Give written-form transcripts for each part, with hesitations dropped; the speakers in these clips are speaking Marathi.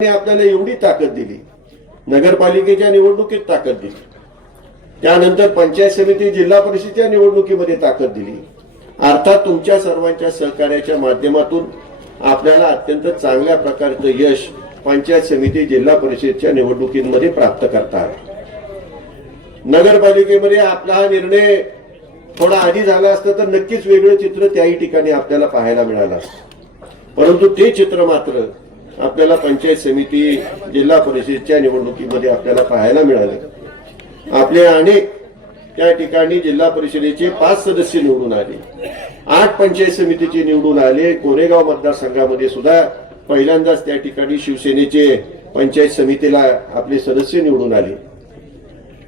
आपल्याला एवढी ताकद दिली, नगरपालिकेच्या निवडणुकीत ताकद दिली, त्यानंतर पंचायत समिती जिल्हा परिषदेच्या निवडणुकीमध्ये ताकद दिली। अर्थात तुमच्या सर्वांच्या सहकार्याच्या माध्यमातून आपल्याला अत्यंत चांगल्या प्रकारचं यश पंचायत समिती जिल्हा परिषदेच्या निवडणुकीमध्ये प्राप्त करता आलं। नगरपालिकेमध्ये आपला हा निर्णय थोडा आधी झाला असता तर नक्कीच वेगळं चित्र त्याही ठिकाणी आपल्याला पाहायला मिळालं असतं, परंतु ते चित्र मात्र आपल्याला पंचायत समिती जिल्हा परिषदेच्या निवडणुकीमध्ये आपल्याला पाहायला मिळाले। आपले अनेक त्या ठिकाणी जिल्हा परिषदेचे 5 सदस्य निवडून आले, 8 पंचायत समितीचे निवडून आले। कोरेगाव मतदारसंघामध्ये सुद्धा पहिल्यांदाच त्या ठिकाणी शिवसेनेचे पंचायत समितीला आपले सदस्य निवडून आले।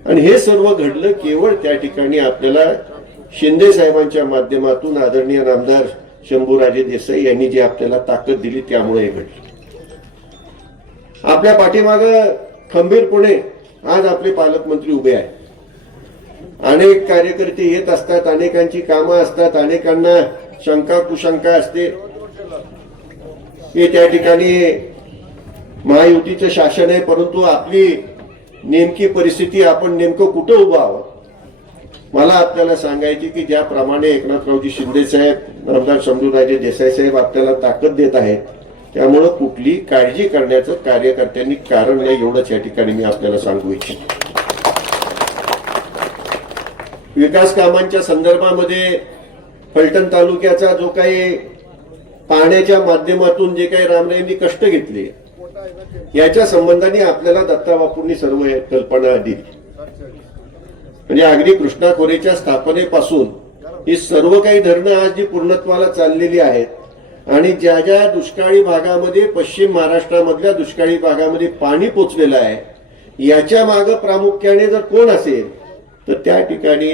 आणि हे सर्व घडलं केवळ त्या ठिकाणी आपल्याला शिंदे साहेबांच्या माध्यमातून आदरणीय नामदार शंभूराजे देसाई यांनी जी आपल्याला ताकद दिली त्यामुळे हे घडलं। आपल्या पाठीमागे खंबीरपणे आज आपले पालकमंत्री उभे आहेत। अनेक कार्यकर्ते येत असतात, अनेकांची कामं असतात, अनेकांना शंका कुशंका असते। हे त्या ठिकाणी महायुतीचं शासन आहे, परंतु आपली नेमकी परिस्थिती आपण नेमकं कुठं उभं आहोत मला आपल्याला सांगायची की ज्याप्रमाणे एकनाथरावजी शिंदे साहेब, नामदार शंभूराजे देसाई साहेब आपल्याला ताकद देत आहेत, त्यामुळे कुठली काळजी करण्याचं कार्यकर्त्यांनी कारण नाही, एवढंच या ठिकाणी मी आपल्याला सांगू इच्छितो। विकास कामांच्या संदर्भामध्ये फलटण तालुक्याचा जो काही पाण्याच्या माध्यमातून जे काही रामरायांनी कष्ट घेतले याच्या संबंधाने आपल्याला दत्ताबापूंनी सर्व कल्पना दिली। म्हणजे अगदी कृष्णा खोरेच्या स्थापनेपासून ही सर्व काही धरणं आज जी पूर्णत्वाला चाललेली आहेत आणि ज्या ज्या दुष्काळी भागामध्ये, पश्चिम महाराष्ट्रामधल्या दुष्काळी भागामध्ये पाणी पोचलेलं आहे, याच्या मागे प्रामुख्याने जर कोण असेल तर त्या ठिकाणी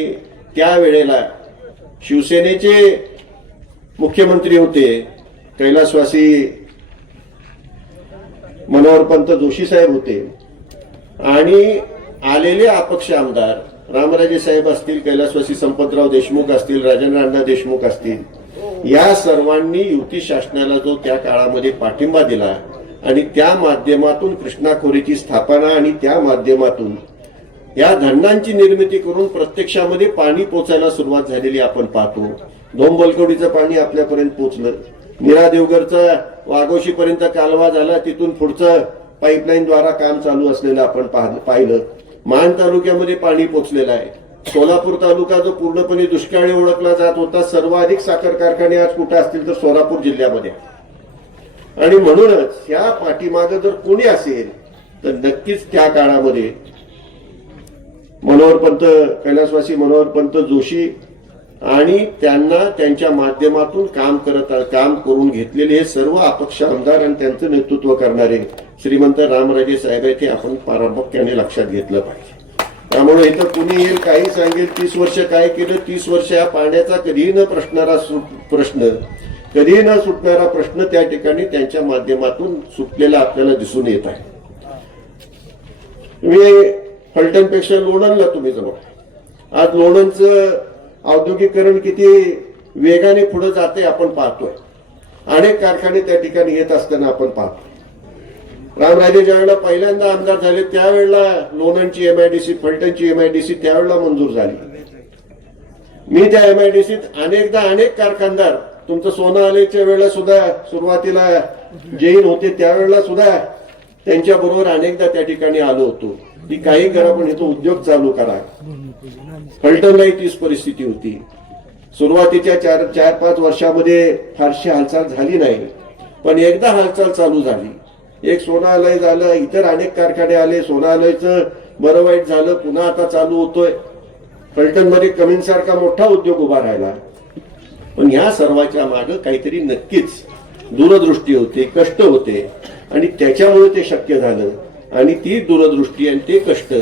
त्यावेळेला शिवसेनेचे मुख्यमंत्री होते कैलासवासी मनोहरपंत जोशी साहेब होते आणि आलेले अपक्ष आमदार रामराजे साहेब असतील, कैलासवासी संपतराव देशमुख असतील, राजेंद्र अण्णा देशमुख असतील, या सर्वांनी युती शासनाला जो त्या काळामध्ये पाठिंबा दिला आणि त्या माध्यमातून कृष्णा खोरेची स्थापना आणि त्या माध्यमातून या धरणांची निर्मिती करून प्रत्यक्षामध्ये पाणी पोचायला सुरुवात झालेली आपण पाहतो। धोमबलकवडीचं पाणी आपल्यापर्यंत पोचलं, मीरा देवगरचा वाघोशीपर्यंत कालवा झाला, तिथून पुढचं पाईपलाईन द्वारा काम चालू असलेलं आपण पाहिलं। मान तालुक्यामध्ये पाणी पोचलेलं आहे। सोलापूर तालुका जो पूर्णपणे दुष्काळी ओळखला जात होता, सर्वाधिक साखर कारखाने आज कुठे असतील तर सोलापूर जिल्ह्यामध्ये। आणि म्हणूनच या पाठीमागे जर कोणी असेल तर नक्कीच त्या काळामध्ये कैलासवासी मनोहरपंत जोशी आणि त्यांना त्यांच्या माध्यमातून काम करून घेतलेले हे सर्व अपक्ष आमदार आणि त्यांचं नेतृत्व करणारे श्रीमंत रामराजे साहेब आहेत, हे आपण प्रामुख्याने लक्षात घेतलं पाहिजे। त्यामुळे इथं कुणी येईल काही सांगेल 30 वर्ष काय केलं, 30 वर्ष या पाण्याचा कधीही न सुटणारा प्रश्न त्या ठिकाणी त्यांच्या माध्यमातून सुटलेला आपल्याला दिसून येत आहे। तुम्ही फलटणपेक्षा लोणंदला तुम्ही जवळ, आज लोणंदचं औद्योगिकरण किती वेगाने पुढे जाते आपण पाहतोय। अनेक कारखाने त्या ठिकाणी येत असताना आपण पाहतो। रामराजे ज्यावेळेला पहिल्यांदा आमदार झाले त्यावेळेला लोणंदची एमआयडीसी, फलटणची एमआयडीसी त्यावेळेला मंजूर झाली। मी त्या एमआयडीसीत अनेक कारखानदार, तुमचं सोना आलेच्या वेळेला सुद्धा सुरुवातीला जैन होते त्यावेळेला सुद्धा त्यांच्या बरोबर अनेकदा त्या ठिकाणी आलो होतो की काही करा पण इथं उद्योग चालू करा। फलटणलाही तीच परिस्थिती होती। सुरुवातीच्या 4-5 वर्षामध्ये फारशी हालचाल झाली नाही, पण एकदा हालचाल चालू झाली, एक सोनालय झालं, इतर अनेक कारखाने आले, सोनालयचं बरं वाईट झालं, पुन्हा आता चालू होतोय। फलटणमध्ये कमिन्सारखा मोठा उद्योग उभा राहिला। पण ह्या सर्वांच्या मागे काहीतरी नक्कीच दूरदृष्टी होते, कष्ट होते आणि त्याच्यामुळे ते शक्य झालं। आणि ती दूरदृष्टी आणि ते कष्ट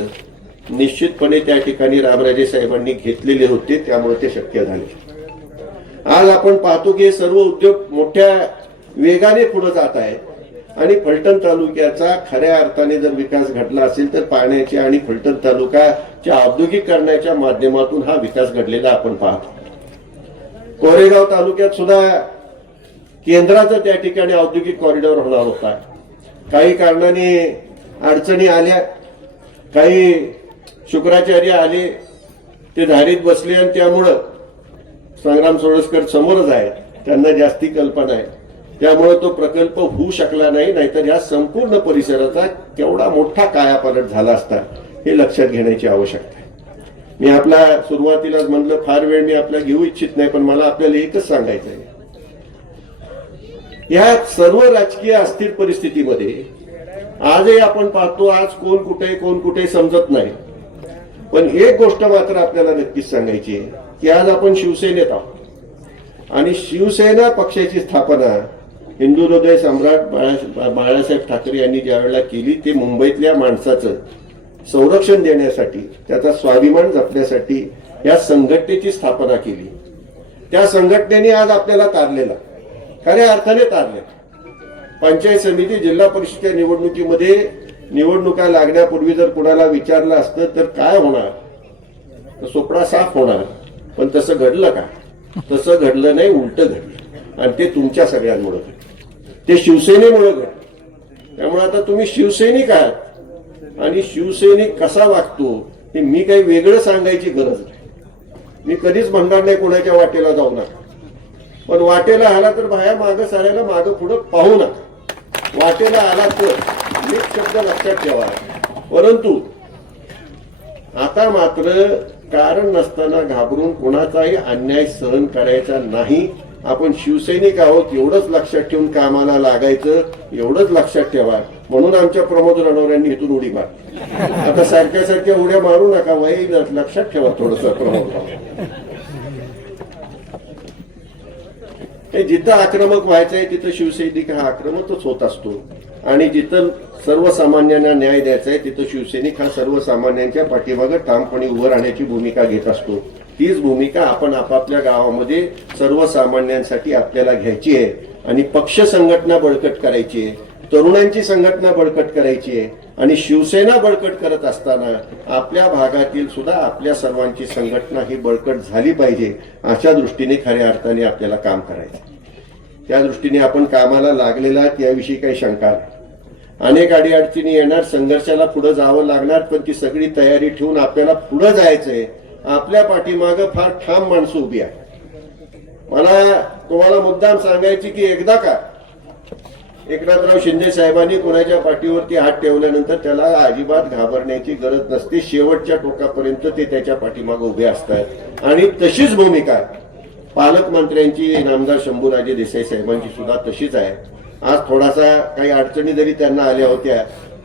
निश्चितपणे त्या ठिकाणी रामराजे साहेबांनी घेतलेले होते, त्यामुळे ते शक्य झाले। आज आपण पाहतो की हे सर्व उद्योग मोठ्या वेगाने पुढे जात आहेत आणि फलटण तालुक्याचा खऱ्या अर्थाने जर विकास घडला असेल तर पाण्याच्या आणि फलटण तालुक्याच्या औद्योगिकरणाच्या माध्यमातून हा विकास घडलेला आपण पाहतो। कोरेगाव तालुक्यात सुद्धा केंद्राचा त्या ठिकाणी औद्योगिक कॉरिडॉर होणार होता। काही कारणाने अडचणी आल्या, काही शुक्राचार्य आले, ते धारीत बसले आणि त्यामुळं संग्राम सोळसकर समोरच आहेत, त्यांना जास्ती कल्पना आहे, त्यामुळे तो प्रकल्प होऊ शकला नाही. नाहीतर या संपूर्ण परिसराचा केवढा मोठा कायापालट झाला असता हे लक्षात घेण्याची आवश्यकता आहे. मी आपला सुरुवातीलाच म्हणलं, फार वेळ मी आपला घेऊ इच्छित नाही, पण मला आपल्याला एकच सांगायचं आहे, या सर्व राजकीय अस्थिर परिस्थितीमध्ये आजही आपण पाहतो, आज कोण कुठे समजत नाही. पण एक गोष्ट मात्र आपल्याला नक्कीच सांगायची आहे की आज आपण शिवसेनेत आहोत आणि शिवसेना पक्षाची स्थापना हिंदू हृदय सम्राट बाळासाहेब ठाकरे यांनी ज्या वेळेला केली, ते मुंबईतल्या माणसाचं संरक्षण देण्यासाठी, त्याचा स्वाभिमान जपण्यासाठी या संघटनेची स्थापना केली. त्या संघटनेने आज आपल्याला तारलेला, खऱ्या अर्थाने तारले. पंचायत समिती, जिल्हा परिषदेच्या निवडणुकीमध्ये निवडणुका लागण्यापूर्वी जर कुणाला विचारलं असतं तर काय होणार, तर सोपडा साफ होणार. पण तसं घडलं का? तसं घडलं नाही, उलट घडलं. आणि ते तुमच्या सगळ्यांमुळे घडलं, ते शिवसेनेमुळे घडलं. त्यामुळे आता तुम्ही शिवसैनिक आहात आणि शिवसैनिक कसा वागतो हे मी काही वेगळं सांगायची गरज नाही. मी कधीच म्हणणार नाही कोणाच्या वाटेला जाऊ नका, पण वाटेला आला तर बाहेर मागं सारायला मागं पुढं पाहू नका. वाटेला आला तर एक शब्द लक्षात ठेवा. परंतु आता मात्र कारण नसताना घाबरून कोणाचाही अन्याय सहन करायचा नाही. आपण शिवसैनिक आहोत एवढंच लक्षात ठेवून कामाला लागायचं, एवढंच लक्षात ठेवा. म्हणून आमच्या प्रमोद रणवऱ्यांनी इथून उडी मारली. आता सारख्या उड्या मारू नका, वही लक्षात ठेवा थोडस. प्रमोद जिथं आक्रमक व्हायचंय तिथं शिवसैनिक हा आक्रमकच होत असतो आणि जिथं सर्वसामान्यांना न्याय द्यायचा आहे तिथं शिवसैनिक हा सर्वसामान्यांच्या पाठीमागे ठामपणे उभं राहण्याची भूमिका घेत असतो. तीच भूमिका आपण आपापल्या गावामध्ये सर्वसामान्यांसाठी आपल्याला घ्यायची आहे आणि पक्ष संघटना बळकट करायची आहे, तरुणांची संघटना बळकट करायची आहे आणि शिवसेना बळकट करत असताना आपल्या भागातील सुद्धा आपल्या सर्वांची संघटना ही बळकट झाली पाहिजे. अशा दृष्टीने खऱ्या अर्थाने आपल्याला काम करायचं. त्या दृष्टीने आपण कामाला लागलेला याविषयी काही शंका नाही. अनेक अडीअडचणी येणार, संघर्षाला पुढे जावं लागणार, पण ती सगळी तयारी ठेवून आपल्याला पुढे जायचंय. आपल्या पाठीमागं फार ठाम माणसं उभी आहे. मला तुम्हाला मुद्दाम सांगायची की एकदा का एकनाथराव शिंदे साहेबांनी कोणाच्या पाठीवरती हात ठेवल्यानंतर त्याला अजिबात घाबरण्याची गरज नसते. शेवटच्या टोकापर्यंत ते त्याच्या पाठीमागे उभे असतात आणि तशीच भूमिका पालकमंत्र्यांची, नामदार शंभूराजे देसाई साहेबांची सुद्धा तशीच आहे. आज थोडासा काही अडचणी जरी त्यांना आल्या होत्या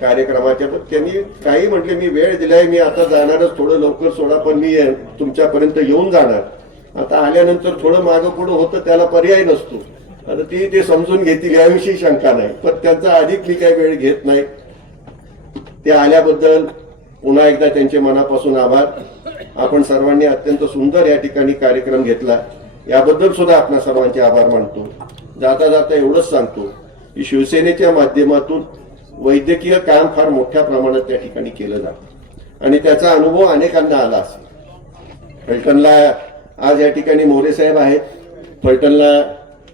कार्यक्रमाच्या, पण त्यांनी काही म्हटले मी वेळ दिलाय, मी आता जाणारच, थोडं लवकर सोडा, पण मी तुमच्यापर्यंत येऊन जाणार. आता आल्यानंतर थोडं मागं पुढं होतं, त्याला पर्याय नसतो. आता ते समजून घेतील याविषयी शंका नाही, पण त्यांचा अधिक मी काही वेळ घेत नाही. ते आल्याबद्दल पुन्हा एकदा त्यांचे मनापासून आभार. आपण सर्वांनी अत्यंत सुंदर या ठिकाणी कार्यक्रम घेतला, याबद्दल सुद्धा आपल्या सर्वांचे आभार मानतो. जाता जाता एवढंच सांगतो की शिवसेनेच्या माध्यमातून वैद्यकीय काम फार मोठ्या प्रमाणात त्या ठिकाणी केलं जातं आणि त्याचा अनुभव अनेकांना आला असेल. फलटणला आज या ठिकाणी मोरे साहेब आहेत, फलटणला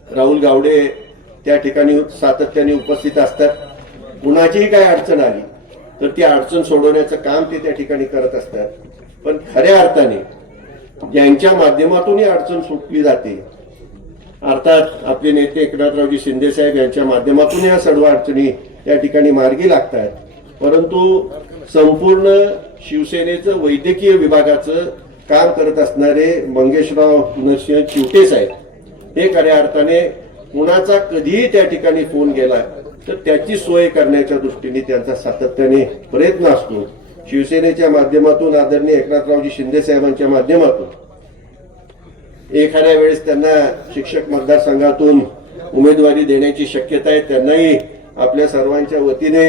राहुल गावडे त्या ठिकाणी सातत्याने उपस्थित असतात. कुणाचीही काय अडचण आली तर ती अडचण सोडवण्याचं काम ते त्या ठिकाणी करत असतात. पण खऱ्या अर्थाने ज्यांच्या माध्यमातून ही अडचण सुटली जाते, अर्थात आपले नेते एकनाथरावजी शिंदे साहेब यांच्या माध्यमातून या सर्व अडचणी या ठिकाणी मार्गी लागतात. परंतु संपूर्ण शिवसेनेचं वैद्यकीय विभागाचं काम करत असणारे मंगेशराव नरसिंह चिवटे साहेब हे खऱ्या अर्थाने कुणाचा कधीही त्या ठिकाणी फोन गेला तर त्याची सोय करण्याच्या दृष्टीने त्यांचा सातत्याने प्रयत्न असतो. शिवसेनेच्या माध्यमातून, आदरणीय एकनाथरावजी शिंदे साहेबांच्या माध्यमातून एखाद्या वेळेस त्यांना शिक्षक मतदारसंघातून उमेदवारी देण्याची शक्यता आहे. त्यांनाही आपल्या सर्वांच्या वतीने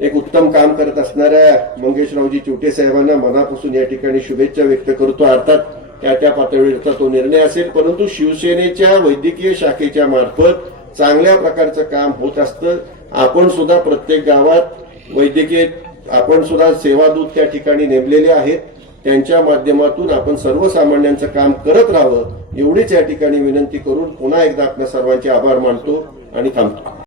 एक उत्तम काम करत असणाऱ्या मंगेशरावजी चिवटे साहेबांना मनापासून या ठिकाणी शुभेच्छा व्यक्त करतो. अर्थात त्या पातळीवरचा तो निर्णय असेल, परंतु शिवसेनेच्या वैद्यकीय शाखेच्या मार्फत चांगल्या प्रकारचं काम होत असतं. आपण सुद्धा प्रत्येक गावात वैद्यकीय आपण सुद्धा सेवादूत त्या ठिकाणी नेमलेले आहेत. त्यांच्या माध्यमातून आपण सर्वसामान्यांचं काम करत राहावं एवढीच या ठिकाणी विनंती करून पुन्हा एकदा आपल्या सर्वांचे आभार मानतो आणि थांबतो.